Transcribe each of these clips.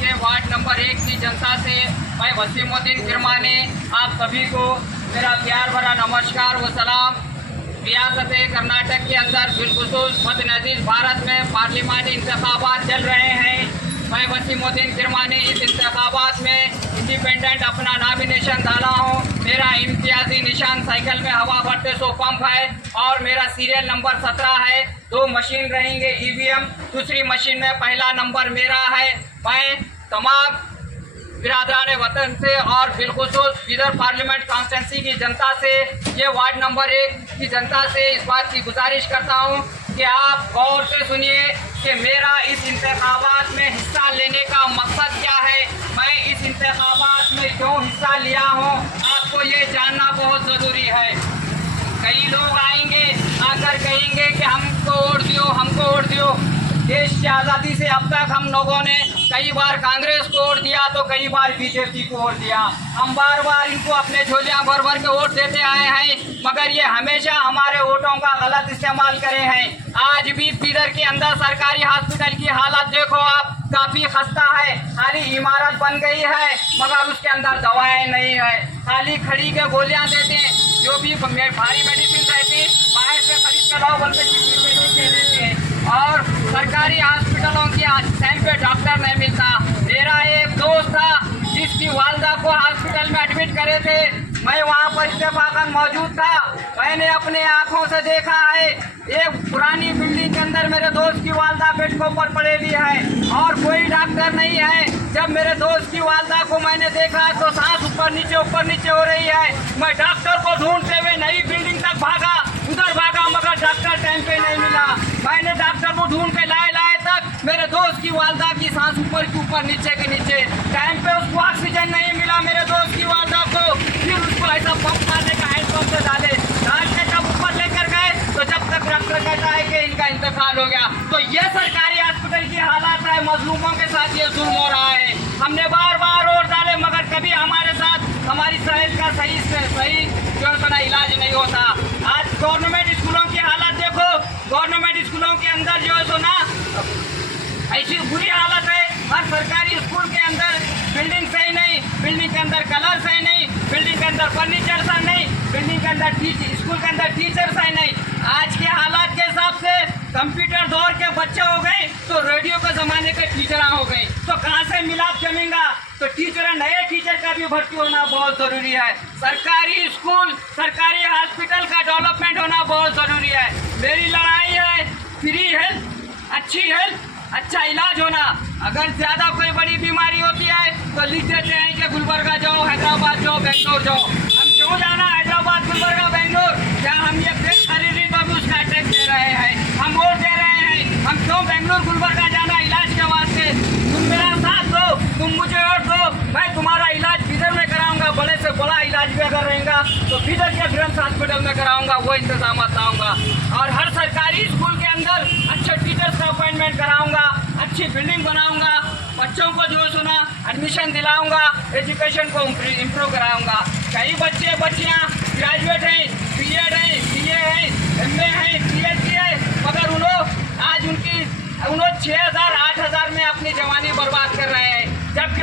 के ward number 1 की जनता से मैं वसीमुद्दीन किरमानी आप सभी को मेरा प्यार भरा नमस्कार व सलाम। रियासत कर्नाटक के अंदर बिलखुसूस बदनजीर भारत में पार्लिमानी इंतखाबात चल रहे हैं। मैं वसीमुद्दीन किरमानी इस इंतखाबात में इंडिपेंडेंट अपना नॉमिनेशन डाला हूँ। मेरा इम्तियाजी निशान साइकिल में हवा भरते सो पंप है और मेरा सीरियल नंबर 17 है। 2 मशीन रहेंगे ईवीएम, दूसरी मशीन में पहला नंबर मेरा है। मैं तमाम बिरादरान वतन से और बिलखुसूस इधर पार्लियामेंट कॉन्स्टिट्यूंसी की जनता से, ये वार्ड नंबर 1 की जनता से इस बात की गुजारिश करता हूँ कि आप गौर से सुनिए कि मेरा इस इंतखाबात में हिस्सा लेने का मकसद क्या है, मैं इस इंतखाबात में क्यों हिस्सा लिया हूँ, आपको ये जानना बहुत ज़रूरी है। कई लोग आएंगे आकर कहेंगे कि हमको वोट दियो, हमको वोट दियो। देश की आज़ादी से अब तक हम लोगों ने कई बार कांग्रेस को वोट दिया तो कई बार बीजेपी को वोट दिया। हम बार बार इनको अपने झोलियां भर भर के वोट देते आए हैं, मगर ये हमेशा हमारे वोटों का गलत इस्तेमाल करे हैं। आज भी बीदर के अंदर सरकारी हॉस्पिटल की हालत देखो आप, काफ़ी खस्ता है। खाली इमारत बन गई है मगर उसके अंदर दवाएं नहीं है, खाली खड़ी के गोलियां देते हैं। जो भी भारी मेडिसिन रहती बाहर से खरीद के लाओ बोलते देते हैं और सरकारी हॉस्पिटलों की टाइम पे डॉक्टर नहीं मिलता। मेरा एक दोस्त था जिसकी वालदा को हॉस्पिटल में एडमिट करे थे, मैं वहाँ पर इत्तेफाकन मौजूद था। मैंने अपने आँखों से देखा है एक पुरानी बिल्डिंग के अंदर मेरे दोस्त की वालदा बेड के ऊपर पड़े हुई है और कोई डॉक्टर नहीं है। जब मेरे दोस्त की वालदा को मैंने देखा तो सांस ऊपर नीचे हो रही है। मैं डॉक्टर को ढूंढते हुए नई बिल्डिंग तक भागा, उधर भागा मगर डॉक्टर टाइम पे नहीं मिला। मैंने डॉक्टर को ढूंढ के लाए तक मेरे दोस्त की वालदा की सांस ऊपर के ऊपर नीचे के नीचे, टाइम पे उसको ऑक्सीजन नहीं मिला मेरे दोस्त की वालदा को। फिर उसको ऐसा पंप मारने का हैंड पंप से डाल के जब ऊपर लेकर गए तो जब तक डॉक्टर कहता है कि इनका इंतकाल हो गया। तो ये सरकारी हॉस्पिटल की हालात है, मजलूमों के साथ ये जुल्म हो रहा है। हमने बार बार वोट डाले मगर कभी हमारे साथ हमारी सेहत का सही जो है ना इलाज नहीं होता। आज गवर्नमेंट स्कूलों की हालत देखो, गवर्नमेंट स्कूलों के अंदर जो है सो ना ऐसी बुरी हालत है। हर सरकारी स्कूल के अंदर बिल्डिंग सही नहीं, बिल्डिंग के अंदर कलर सही नहीं, बिल्डिंग के अंदर फर्नीचर सही नहीं, बिल्डिंग के अंदर स्कूल के अंदर टीचर सही नहीं। आज के हालात के हिसाब से कंप्यूटर दौर के बच्चे हो गए तो रेडियो के ज़माने के टीचर हो गए, तो कहाँ से मिलाप जमेगा। तो टीचर, नए टीचर का भी भर्ती होना बहुत ज़रूरी है। सरकारी स्कूल, सरकारी हॉस्पिटल का डेवलपमेंट होना बहुत ज़रूरी है। मेरी लड़ाई है फ्री हेल्थ, अच्छी हेल्थ, अच्छा इलाज होना। अगर ज़्यादा कोई बड़ी बीमारी होती है तो लिख देते हैं कि गुलबर्गा जाओ, हैदराबाद जाओ, बेंगलोर जाओ। हम क्यों जाना हैदराबाद, गुलबर्गा, बेंगलोर? क्या हम ये प्लेन खरीदी तो भी उसका टैक्स दे रहे हैं, हम वोट दे रहे हैं। हम क्यों बेंगलोर गुलबर्गा जाना इलाज के वास्ते? तुम मेरा साथ दो, तुम मुझे वोट दो, मैं तुम्हारा इलाज बिदर में कराऊंगा। बड़े से बड़ा इलाज भी अगर रहेगा तो बिदर के ग्रंथ हॉस्पिटल में कराऊंगा, वो इंतजाम लाऊंगा। और हर सरकारी स्कूल के अंदर अच्छे टीचर्स का अपॉइंटमेंट कराऊंगा, अच्छी बिल्डिंग बनाऊंगा, बच्चों को जो सुना एडमिशन दिलाऊंगा, एजुकेशन को इम्प्रूव कराऊंगा। कई बच्चे बच्चियां ग्रेजुएट हैं, बीएड हैं, बीए हैं, एमए हैं, पीएचडी है, मगर आज उनकी 6,000 8,000 में अपनी जवानी बर्बाद कर रहे हैं। जबकि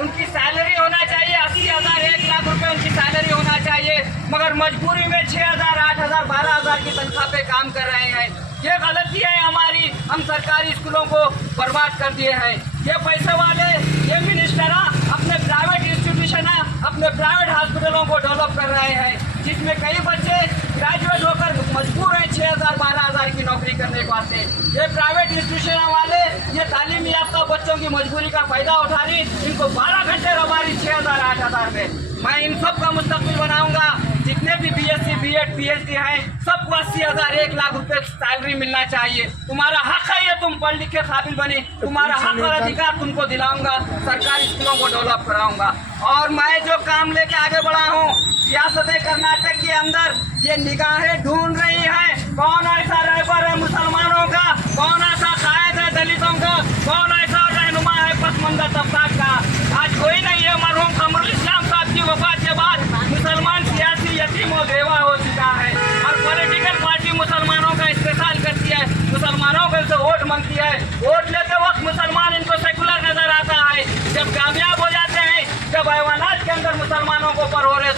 उनकी सैलरी होना चाहिए 80,000 1 लाख रुपए उनकी सैलरी होना चाहिए, मगर मजबूरी में 6,000 8,000 12,000 की तनख्वाह पे काम कर रहे हैं। ये गलती है हमारी, हम सरकारी स्कूलों को बर्बाद कर दिए हैं। ये पैसे वाले ये मिनिस्टर अपने प्राइवेट इंस्टीट्यूशन, अपने प्राइवेट हॉस्पिटलों को डेवलप कर रहे हैं, जिसमें कई बच्चे ग्रेजुएट होकर मजबूर हैं 6,000 12,000 की नौकरी करने के वास्ते। ये प्राइवेट इंस्टीट्यूशन वाले ये तालीम याफ्ता बच्चों की मजबूरी का फायदा उठा रही, इनको 12 घंटे रवारी 6,000 8,000 में। मैं इन सब का मुस्तकबिल बनाऊंगा। जितने भी बीएससी बीएड पीएचडी हैं सबको 80,000 1 लाख रुपए सैलरी मिलना चाहिए। तुम्हारा हक है ये, तुम पढ़ लिख के काबिल बने, तुम्हारा हक और अधिकार तुमको दिलाऊंगा। सरकारी स्कूलों को डेवलप कराऊंगा। और मैं जो काम लेके आगे बढ़ा हूँ, रियासत कर्नाटक के अंदर ये निगाहें ढूंढ रही हैं कौन ऐसा रहबर है मुसलमानों का, कौन ऐसा कायद है दलितों का, कौन ऐसा रहनुमा है पसमंदा तबका का। आज कोई नहीं है। मरहूम कमरुल इस्लाम साहब की वफात के बाद मुसलमान सियासी यतीम और बेवा हो चुका है और पॉलिटिकल पार्टी मुसलमानों का इस्तेमाल करती है, मुसलमानों को वोट मांगती है। वोट लेते वक्त मुसलमान इनको सेकुलर नजर आता है,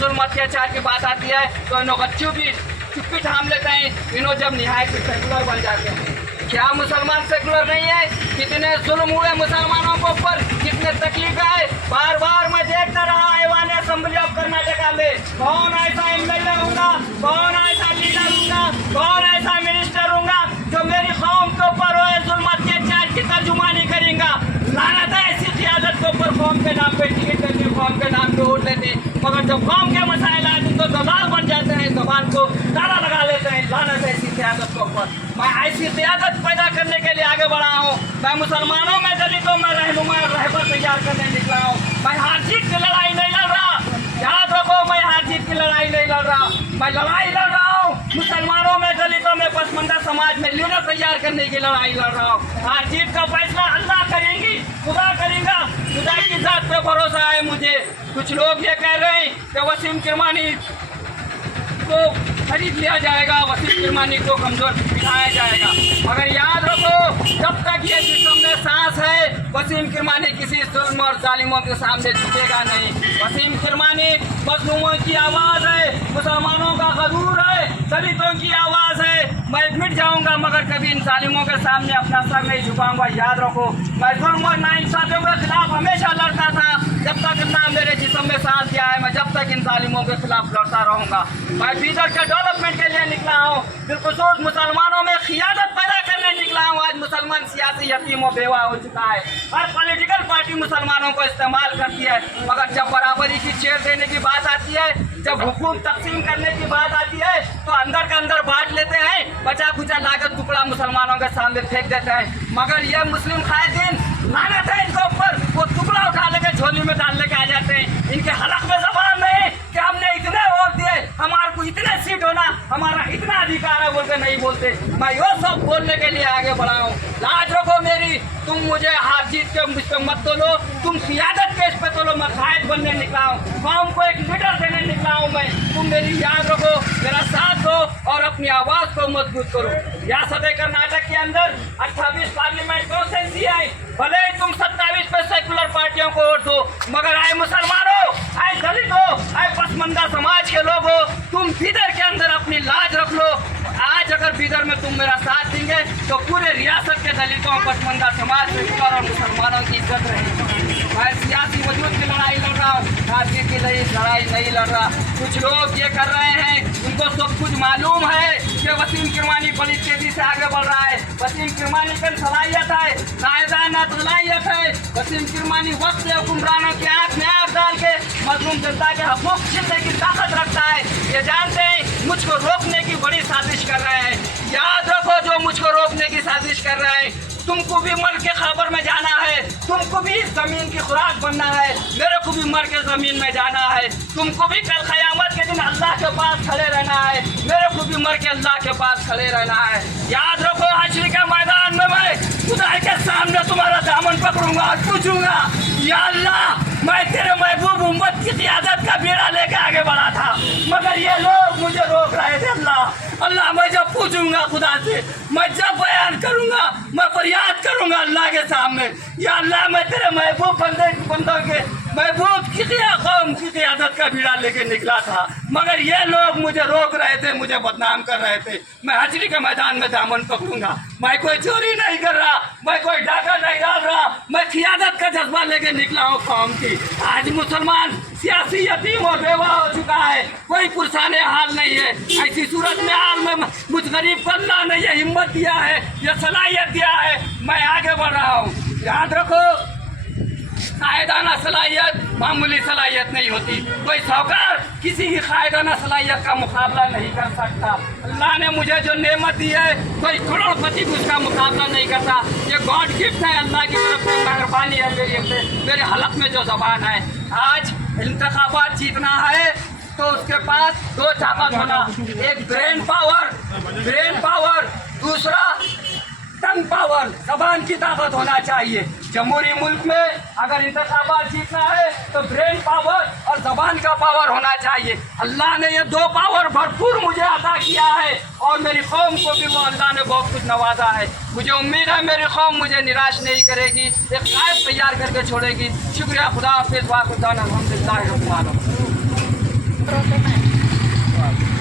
जुल्म अत्याचार की बात आती है तो इन्हों बच्चों भी चुप्पी थाम लेते हैं। इन्हों जब निहायत सेकुलर बन जाते हैं। क्या मुसलमान सेकुलर नहीं है? कितने जुल्म हुए मुसलमानों के ऊपर, कितने तकलीफ आए। बार बार मैं देखता रहा ऐवान असेंबली ऑफ कर्नाटका में कौन ऐसा एमएलए होगा, कौन ऐसा लीडर होगा, कौन ऐसा मिनिस्टर होगा जो मेरी कौम के ऊपर हुए जुल्म अत्याचार की तर्जुमानी करेगा। लानत है ऐसी क़ियादत के ऊपर, कौम के नाम पे टिकट देते, कौम के नाम पे वोट देते, मगर जब कौम के मसाइल आते तो दलाल बन जाते हैं, जबान को ताला लगा लेते हैं। लानत है ऐसी क़ियादत के ऊपर। मैं ऐसी क़ियादत पैदा करने के लिए आगे बढ़ा हूँ। मैं मुसलमानों में, दलितों में रहनुमा रहबर तैयार करने निकला हूँ। मैं हार जीत की लड़ाई नहीं लड़ रहा, याद रखो, मैं हार जीत की लड़ाई नहीं लड़ रहा। मैं लड़ाई लड़ रहा हूँ मुसलमानों में, दलितों में, पसमंदा समाज में लीडर तैयार करने की लड़ाई लड़ रहा हूँ। हार जीत का फैसला अल्लाह करेंगी, खुदा करेगा। खुदा की जात पे भरोसा है मुझे। कुछ लोग ये कह रहे हैं कि वसीम किरमानी को खरीद लिया जाएगा, वसीम किरमानी को कमजोर दिखाया जाएगा, मगर याद रखो जब तक ये जिस्म में सांस है वसीम किरमानी किसी जुल्म और जालिमों के सामने झुकेगा नहीं। वसीम किरमानी मजलूमों की आवाज़ है, मुसलमानों का गरूर है, दलितों की आवाज़ है। मैं मिट जाऊंगा मगर कभी इन जालिमों के सामने अपना सर नहीं झुकाऊंगा। याद रखो, मैं जुल्म और नाइंसाफियों के खिलाफ हमेशा लड़ता था। जब तक ना मेरे जिस्म में सांस दिया है, मैं जब तक इन जालिमों के खिलाफ लड़ता रहूंगा। मैं बीदर के डेवलपमेंट के लिए निकला हूँ, बिलखुसूस मुसलमानों में क़ियादत पैदा करने निकला हूँ। आज मुसलमान सियासी यतीम और बेवा हो चुका है। हर पॉलिटिकल पार्टी मुसलमानों को इस्तेमाल करती है, मगर जब बराबरी की चेयर देने की बात आती है, जब हुकूम तकसीम करने की बात आती है तो अंदर का अंदर बांट लेते हैं, बचा खुचा लागत टुकड़ा मुसलमानों के सामने फेंक देते हैं। मगर ये मुस्लिम कायदीन लानत है इनके ऊपर, वो टुकड़ा उठा लेके झोली में डाल लेके आ जाते हैं। इनके हलक में जबान नहीं कि हमने इतने वोट दिए, हमारे को इतने सीट होना, हमारा इतना अधिकार है बोल के नहीं बोलते। मैं यो सब बोलने के लिए आगे बढ़ा हूँ। लाज रखो मेरी, तुम मुझे हार जीत के मुझ पर मत तोलो, तुम क़ियादत के इस पे तोलो। मैं कायद बनने निकला हूँ, कौम को एक लीडर देने निकला हूँ मैं। तुम मेरी याद रखो, मेरा साथ दो और अपनी आवाज़ को मजबूत करो। रियासत कर्नाटक के अंदर 28 पार्लियामेंट कॉन्स्टिट्यूंसी है, भले ही तुम 27 पे सेकुलर पार्टियों को वोट दो, मगर आए मुसलमानों, आए दलितों, आए पसमंदा समाज के लोगों, तुम बीदर के अंदर अपनी लाज रख लो। आज अगर बीदर में तुम मेरा साथ देंगे तो पूरे रियासत के दलितों, पसमंदा समाज सेकुलर और मुसलमानों की इज्जत रहेगी। मैं सियासी वजूद की लड़ाई लड़ रहा हूँ, राजनीति की लड़ाई नहीं लड़ रहा। कुछ लोग ये कर रहे हैं, उनको सब कुछ मालूम है कि वसीम किरमानी बड़ी तेजी से आगे बढ़ रहा है। वसीम किरमानी की सलाहियत है, कायदाना सलाहियत है। वसीम किरमानी वक्त से हुक्मरानों की आँख में आँख डाल के मजलूम जनता के हकूक़ छीनने की ताकत रखता है। ये जानते हैं मुझको रोकने की बड़ी साजिश कर रहे हैं। याद रखो, जो मुझको रोकने की साजिश कर रहे हैं, तुमको भी मर के खबर में जाना है, तुमको भी ज़मीन की खुराक बनना है, मेरे को भी मर के ज़मीन में जाना है। तुमको भी कल क़यामत के दिन अल्लाह के पास खड़े रहना है, मेरे को भी मर के अल्लाह के पास खड़े रहना है। याद रखो, हश्र के मैदान में मैं खुदा के सामने तुम्हारा दामन पकड़ूंगा और पूछूंगा, या अल्लाह, मैं तेरे महबूब उम्मत की क़ियादत का बेड़ा लेके आगे बढ़ा था, मगर ये लोग मुझे रोक रहे थे। अल्लाह, मैं जब पूछूंगा खुदा से, मैं जब बयान करूंगा, मैं फरियाद करूंगा अल्लाह के सामने, या अल्लाह, मैं तेरे महबूब बंदों के महबूब की कौम की क़ियादत का बीड़ा लेके निकला था, मगर ये लोग मुझे रोक रहे थे, मुझे बदनाम कर रहे थे। मैं हजरी के मैदान में दामन पकड़ूंगा। मैं कोई चोरी नहीं कर रहा, मैं कोई डाका नहीं डाल रहा, मैं क़ियादत का जज्बा लेके निकला हूँ कौम की। आज मुसलमान सियासी यतीम और बेवा हो चुका है, कोई पुरसाने हाल नहीं है। ऐसी सूरत में हाल में मुझ गरीब को अल्लाह ने यह हिम्मत दिया है, यह सलाहियत दिया है, मैं आगे बढ़ रहा हूँ। याद रखो, कायदाना सलाहियत मामूली सलाहियत नहीं होती। कोई साहूकार किसी की कायदाना सलाहियत का मुकाबला नहीं कर सकता। अल्लाह ने मुझे जो नेमत दी है, कोई करोड़पति भी उसका मुकाबला नहीं करता। ये गॉड गिफ्ट है, अल्लाह की तरफ से मेहरबानी है मेरे हलक में जो ज़बान है। आज इंतखाबात जीतना है तो उसके पास दो ताकत होना, एक ब्रेन पावर, दूसरा टंग पावर, जबान की ताकत होना चाहिए। जमहूरी मुल्क में अगर इंतखाबात जीतना है तो ब्रेन पावर और जबान का पावर होना चाहिए। अल्लाह ने ये दो पावर भरपूर मुझे अता किया है और मेरी कौम को भी वो अल्लाह ने बहुत कुछ नवाजा है। मुझे उम्मीद है मेरी कौम मुझे निराश नहीं करेगी, एक कायद तैयार करके छोड़ेगी। शुक्रिया, खुदा हाफिज़, वाक़िदान अल्हम्दुलिल्लाह रब्बिल आलमीन। 15 रुपये में